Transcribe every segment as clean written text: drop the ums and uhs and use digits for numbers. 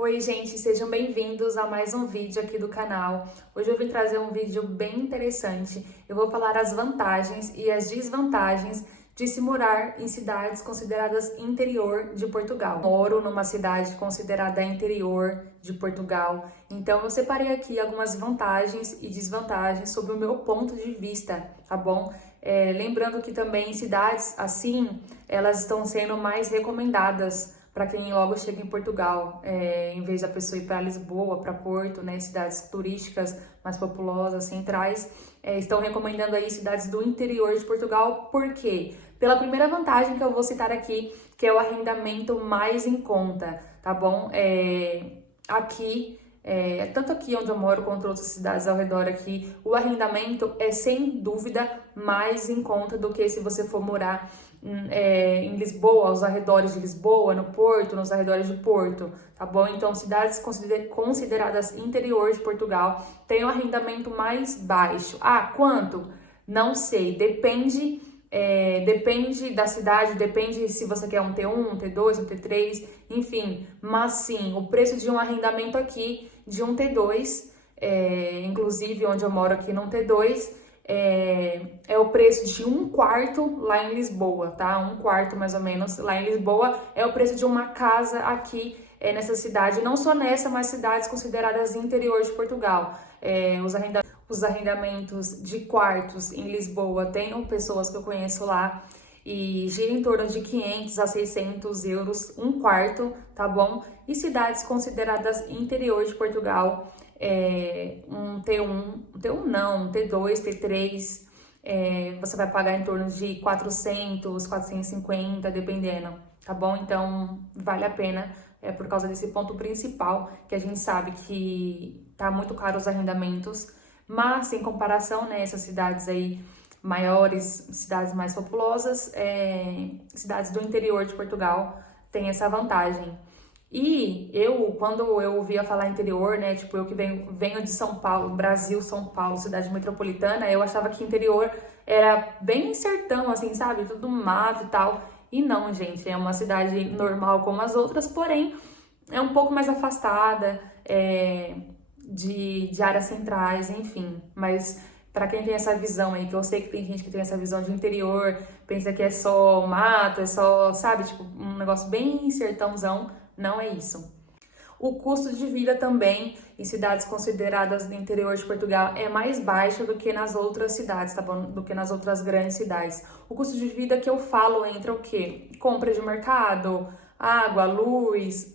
Oi, gente, sejam bem-vindos a mais um vídeo aqui do canal. Hoje eu vim trazer um vídeo bem interessante. Eu vou falar as vantagens e as desvantagens de se morar em cidades consideradas interior de Portugal. Moro numa cidade considerada interior de Portugal, então eu separei aqui algumas vantagens e desvantagens sobre o meu ponto de vista, tá bom? Lembrando que também cidades assim, elas estão sendo mais recomendadas para quem logo chega em Portugal, em vez da pessoa ir para Lisboa, para Porto, né, cidades turísticas mais populosas, centrais, estão recomendando aí cidades do interior de Portugal. Por quê? Pela primeira vantagem que eu vou citar aqui, que é o arrendamento mais em conta, tá bom? Tanto aqui onde eu moro quanto outras cidades ao redor aqui, o arrendamento é sem dúvida mais em conta do que se você for morar em Lisboa, aos arredores de Lisboa, no Porto, nos arredores de Porto, tá bom? Então, cidades consideradas interior de Portugal têm um arrendamento mais baixo. Ah, quanto? Não sei, depende da cidade, depende se você quer um T1, um T2, um T3, enfim. Mas sim, o preço de um arrendamento aqui, de um T2, inclusive onde eu moro aqui num T2, é o preço de um quarto lá em Lisboa, tá? Um quarto mais ou menos lá em Lisboa é o preço de uma casa aqui nessa cidade, não só nessa, mas cidades consideradas interior de Portugal. Os arrendamentos de quartos em Lisboa, tenho pessoas que eu conheço lá, e gira em torno de 500 a 600 euros um quarto, tá bom? E cidades consideradas interior de Portugal, um T1 não, um T2, T3, você vai pagar em torno de 400, 450, dependendo, tá bom? Então, vale a pena, por causa desse ponto principal, que a gente sabe que tá muito caro os arrendamentos, mas em comparação, né, essas cidades aí maiores, cidades mais populosas, cidades do interior de Portugal têm essa vantagem. E quando eu ouvia falar interior, né, tipo, eu que venho de São Paulo, Brasil, São Paulo, cidade metropolitana, eu achava que interior era bem sertão, assim, sabe? Tudo mato e tal. E não, gente, é uma cidade normal como as outras, porém, é um pouco mais afastada, de áreas centrais, enfim. Mas para quem tem essa visão aí, que eu sei que tem gente que tem essa visão de interior, pensa que é só mato, é só, sabe, tipo, um negócio bem sertãozão, não é isso. O custo de vida também em cidades consideradas do interior de Portugal é mais baixo do que nas outras cidades, tá bom? Do que nas outras grandes cidades. O custo de vida que eu falo entra o quê? Compra de mercado, água, luz,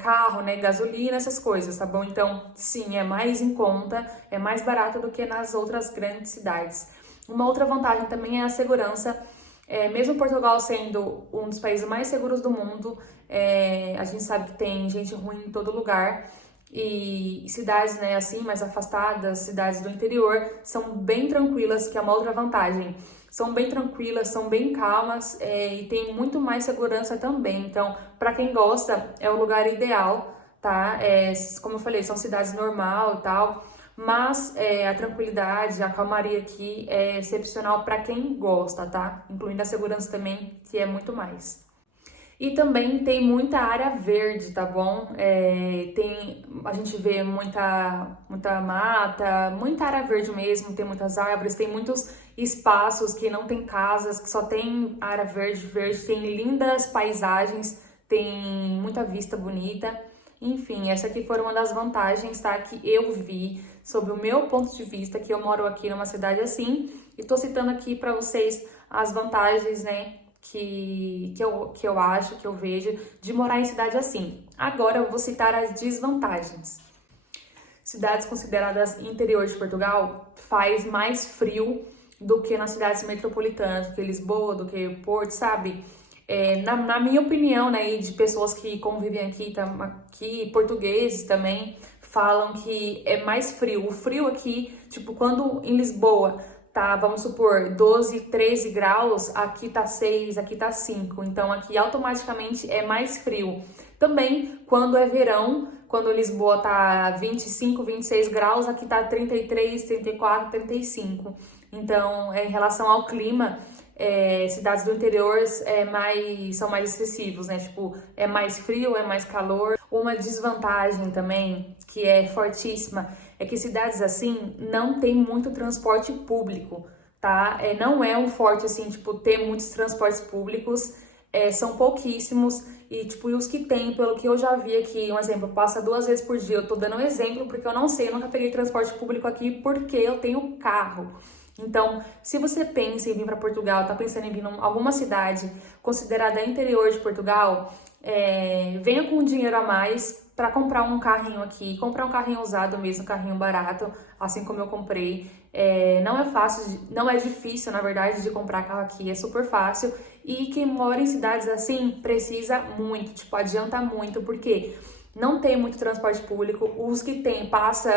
carro, né, gasolina, essas coisas, tá bom? Então, sim, é mais em conta, é mais barato do que nas outras grandes cidades. Uma outra vantagem também é a segurança. Mesmo Portugal sendo um dos países mais seguros do mundo, a gente sabe que tem gente ruim em todo lugar, e cidades, né, assim, mais afastadas, cidades do interior, são bem tranquilas, que é uma outra vantagem. São bem tranquilas, são bem calmas, e tem muito mais segurança também. Então, para quem gosta, é o lugar ideal, tá? Como eu falei, são cidades normal e tal, mas a tranquilidade, a calmaria aqui é excepcional para quem gosta, tá? Incluindo a segurança também, que é muito mais. E também tem muita área verde, tá bom? A gente vê muita mata, muita área verde mesmo, tem muitas árvores, tem muitos espaços que não tem casas, que só tem área verde, tem lindas paisagens, tem muita vista bonita. Enfim, essa aqui foi uma das vantagens, tá? Que eu vi sobre o meu ponto de vista, que eu moro aqui numa cidade assim, e tô citando aqui para vocês as vantagens, né? Que eu acho, que eu vejo de morar em cidade assim. Agora eu vou citar as desvantagens. Cidades consideradas interior de Portugal faz mais frio do que nas cidades metropolitanas, do que Lisboa, do que Porto, sabe? Na minha opinião, né, e de pessoas que convivem aqui, portugueses também, falam que é mais frio. O frio aqui, tipo, quando em Lisboa tá, vamos supor, 12, 13 graus, aqui tá 6, aqui tá 5. Então, aqui automaticamente é mais frio. Também, quando é verão, quando Lisboa tá 25, 26 graus, aqui tá 33, 34, 35. Então, em relação ao clima, cidades do interior são mais excessivos, né? Tipo, é mais frio, é mais calor. Uma desvantagem também, que é fortíssima, é que cidades assim não tem muito transporte público, tá? Não é um forte, assim, tipo, ter muitos transportes públicos, são pouquíssimos. E, tipo, e os que tem, pelo que eu já vi aqui, um exemplo, passa 2 vezes por dia. Eu tô dando um exemplo porque eu não sei, eu nunca peguei transporte público aqui porque eu tenho carro. Então, se você pensa em vir para Portugal, tá pensando em vir em alguma cidade considerada interior de Portugal, venha com dinheiro a mais para comprar um carrinho aqui, comprar um carrinho usado mesmo, um carrinho barato, assim como eu comprei. Não é fácil, não é difícil, na verdade, de comprar carro aqui, é super fácil. E quem mora em cidades assim precisa muito, tipo, adianta muito, porque não tem muito transporte público. Os que tem passa,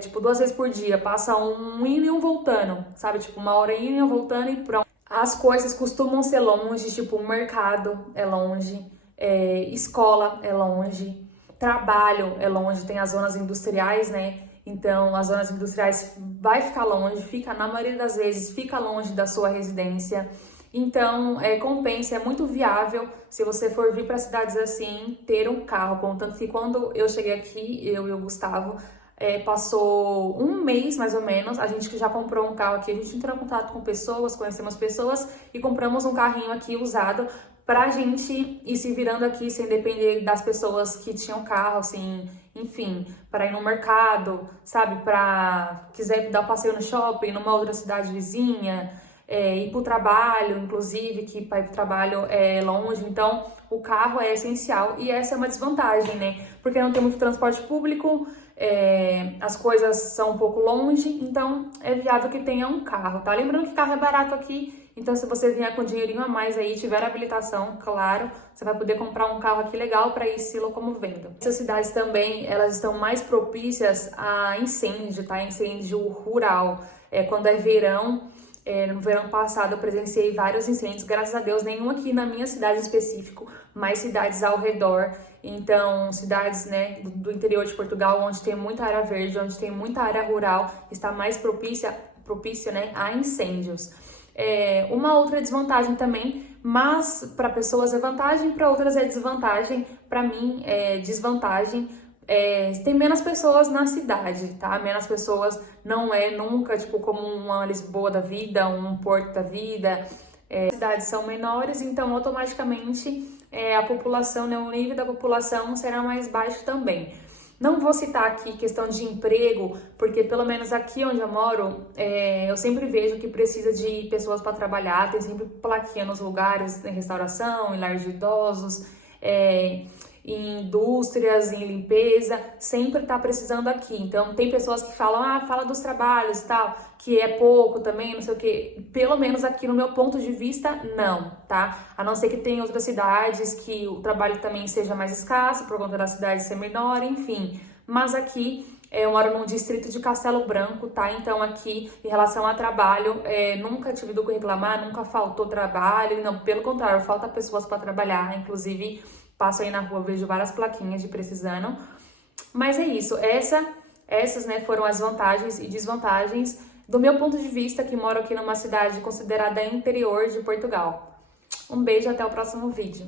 tipo, 2 vezes por dia, passa um indo e um voltando, sabe? Tipo, 1 hora indo e um voltando e pronto. As coisas costumam ser longe, tipo, o mercado é longe, escola é longe, trabalho é longe, tem as zonas industriais, né? Então, as zonas industriais vai ficar longe, fica, na maioria das vezes, fica longe da sua residência. Então, compensa, é muito viável se você for vir para cidades assim, ter um carro. Contanto que quando eu cheguei aqui, eu e o Gustavo, passou um mês mais ou menos, a gente que já comprou um carro aqui, a gente entrou em contato com pessoas, conhecemos pessoas e compramos um carrinho aqui usado pra gente ir se virando aqui sem depender das pessoas que tinham carro, assim, enfim, para ir no mercado, sabe, para quiser dar um passeio no shopping, numa outra cidade vizinha, ir pro trabalho, inclusive, que para ir pro trabalho é longe, então o carro é essencial e essa é uma desvantagem, né, porque não tem muito transporte público, as coisas são um pouco longe, então é viável que tenha um carro, tá? Lembrando que carro é barato aqui, então se você vier com dinheirinho a mais aí, tiver habilitação, claro, você vai poder comprar um carro aqui legal para ir se locomovendo. Essas cidades também, elas estão mais propícias a incêndio, tá? Incêndio rural, quando é verão. No verão passado eu presenciei vários incêndios, graças a Deus nenhum aqui na minha cidade em específico, mas cidades ao redor. Então, cidades, né, do interior de Portugal, onde tem muita área verde, onde tem muita área rural, está mais propício, né, a incêndios. Uma outra desvantagem também, mas para pessoas é vantagem, para outras é desvantagem. Para mim é desvantagem. Tem menos pessoas na cidade, tá? Menos pessoas não é nunca, tipo, como uma Lisboa da vida, um Porto da vida. As cidades são menores, então automaticamente a população, né, o nível da população será mais baixo também. Não vou citar aqui questão de emprego, porque pelo menos aqui onde eu moro, eu sempre vejo que precisa de pessoas para trabalhar, tem sempre plaquinha nos lugares, em restauração, em lar de idosos, em indústrias, em limpeza, sempre tá precisando aqui. Então, tem pessoas que falam, fala dos trabalhos e tal, que é pouco também, não sei o que. Pelo menos aqui no meu ponto de vista, não, tá? A não ser que tenha outras cidades que o trabalho também seja mais escasso, por conta da cidade ser menor, enfim. Mas aqui, eu moro num distrito de Castelo Branco, tá? Então, aqui, em relação a trabalho, nunca tive do que reclamar, nunca faltou trabalho, não, pelo contrário, falta pessoas para trabalhar, inclusive passo aí na rua, vejo várias plaquinhas de precisando. Mas é isso, essas, né, foram as vantagens e desvantagens do meu ponto de vista, que moro aqui numa cidade considerada interior de Portugal. Um beijo, até o próximo vídeo.